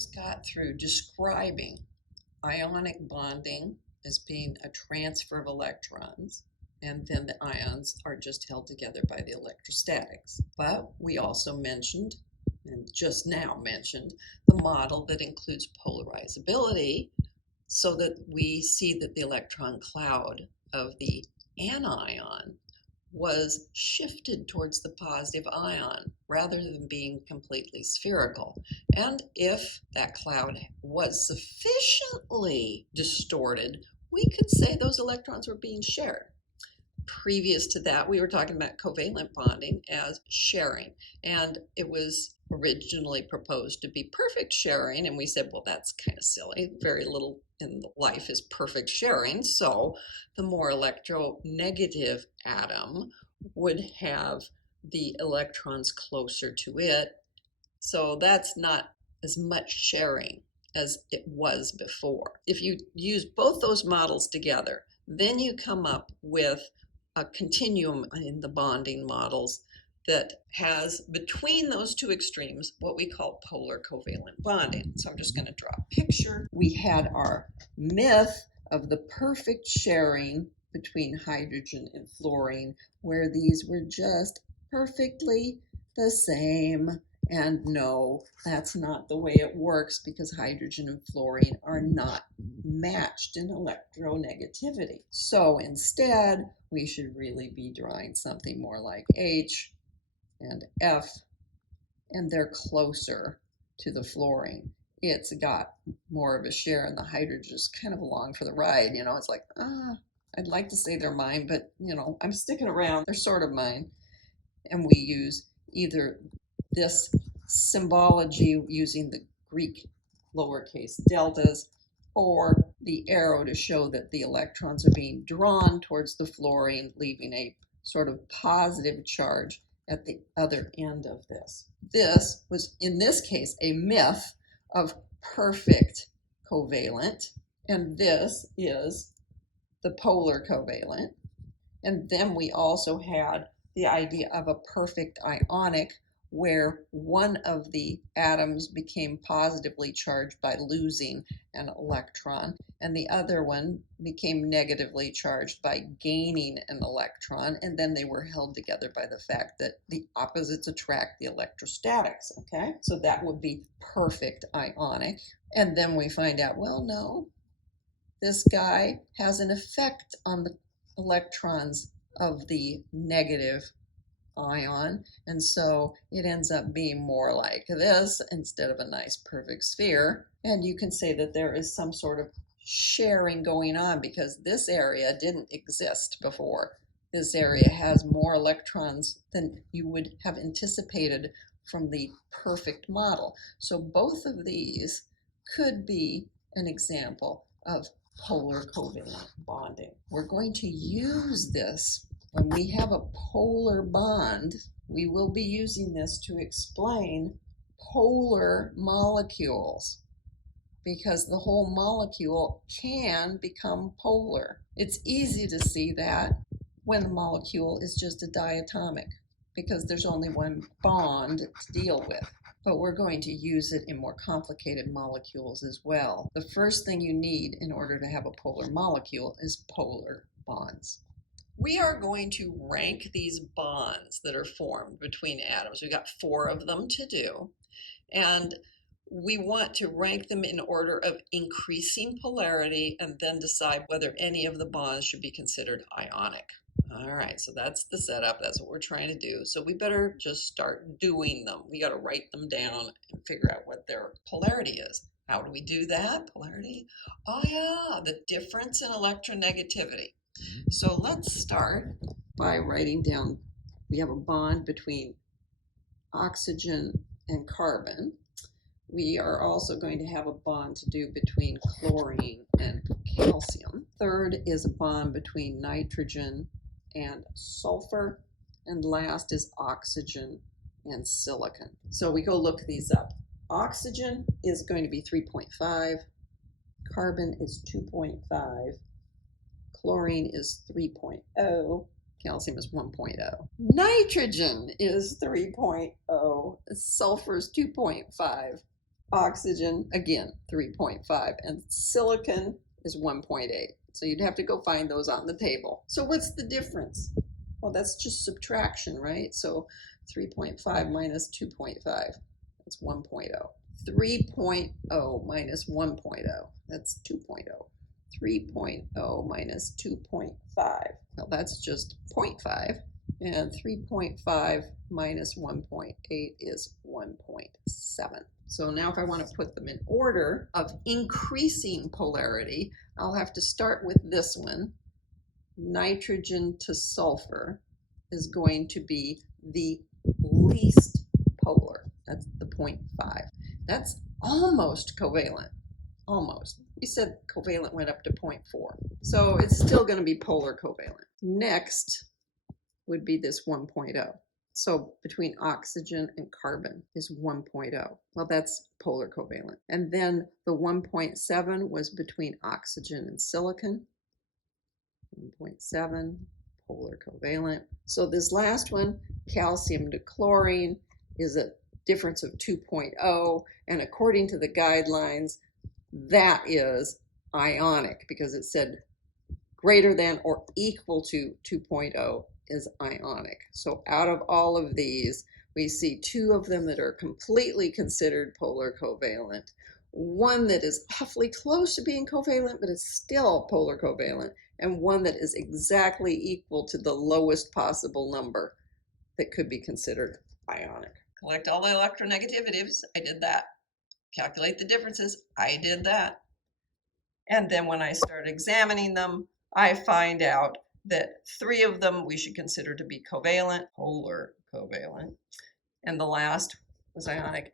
just got through describing ionic bonding as being a transfer of electrons, and then the ions are just held together by the electrostatics. But we also mentioned, and just now mentioned, the model that includes polarizability, so that we see that the electron cloud of the anion was shifted towards the positive ion rather than being completely spherical. And if that cloud was sufficiently distorted, we could say those electrons were being shared. Previous to that, we were talking about covalent bonding as sharing, and it was originally proposed to be perfect sharing, and we said, well, that's kind of silly. Very little in life is perfect sharing, so the more electronegative atom would have the electrons closer to it, so that's not as much sharing as it was before. If you use both those models together, then you come up with a continuum in the bonding models that has between those two extremes what we call polar covalent bonding. So I'm just going to draw a picture. We had our myth of the perfect sharing between hydrogen and fluorine, where these were just perfectly the same. And no, that's not the way it works, because hydrogen and fluorine are not matched in electronegativity. So instead, we should really be drawing something more like H and F, and they're closer to the fluorine. It's got more of a share, and the hydrogen is kind of along for the ride. It's like, I'd like to say they're mine, but I'm sticking around. They're sort of mine. And we use either this symbology using the Greek lowercase deltas, or the arrow to show that the electrons are being drawn towards the fluorine, leaving a sort of positive charge at the other end of this. This was, in this case, a myth of perfect covalent, and this is the polar covalent. And then we also had the idea of a perfect ionic, where one of the atoms became positively charged by losing an electron, and the other one became negatively charged by gaining an electron, and then they were held together by the fact that the opposites attract the electrostatics, okay? So that would be perfect ionic. And then we find out, well, no, this guy has an effect on the electrons of the negative ion, and so it ends up being more like this instead of a nice perfect sphere. And you can say that there is some sort of sharing going on, because this area didn't exist before. This area has more electrons than you would have anticipated from the perfect model. So both of these could be an example of polar covalent bonding. We're going to use this when we have a polar bond. We will be using this to explain polar molecules, because the whole molecule can become polar. It's easy to see that when the molecule is just a diatomic, because there's only one bond to deal with. But we're going to use it in more complicated molecules as well. The first thing you need in order to have a polar molecule is polar bonds. We are going to rank these bonds that are formed between atoms. We've got 4 of them to do, and we want to rank them in order of increasing polarity, and then decide whether any of the bonds should be considered ionic. All right, so that's the setup. That's what we're trying to do. So we better just start doing them. We got to write them down and figure out what their polarity is. How do we do that? Polarity? Oh yeah, the difference in electronegativity. So let's start by writing down, we have a bond between oxygen and carbon. We are also going to have a bond to do between chlorine and calcium. Third is a bond between nitrogen and sulfur. And last is oxygen and silicon. So we go look these up. Oxygen is going to be 3.5. Carbon is 2.5. Chlorine is 3.0. Calcium is 1.0. Nitrogen is 3.0. Sulfur is 2.5. Oxygen, again, 3.5, and silicon is 1.8. So you'd have to go find those on the table. So what's the difference? Well, that's just subtraction, right? So 3.5 minus 2.5, that's 1.0. 3.0 minus 1.0, that's 2.0. 3.0 minus 2.5, well, that's just 0.5. And 3.5 minus 1.8 is 1.7. So now if I want to put them in order of increasing polarity, I'll have to start with this one. Nitrogen to sulfur is going to be the least polar. That's the 0.5. That's almost covalent. Almost. We said covalent went up to 0.4. So it's still going to be polar covalent. Next would be this 1.0. So between oxygen and carbon is 1.0. Well, that's polar covalent. And then the 1.7 was between oxygen and silicon. 1.7, polar covalent. So this last one, calcium to chlorine, is a difference of 2.0. And according to the guidelines, that is ionic because it said greater than or equal to 2.0 is ionic. So out of all of these, we see two of them that are completely considered polar covalent, one that is awfully close to being covalent, but is still polar covalent, and one that is exactly equal to the lowest possible number that could be considered ionic. Collect all the electronegativities, I did that. Calculate the differences, I did that. And then when I start examining them, I find out that 3 of them we should consider to be covalent, polar covalent, and the last was ionic.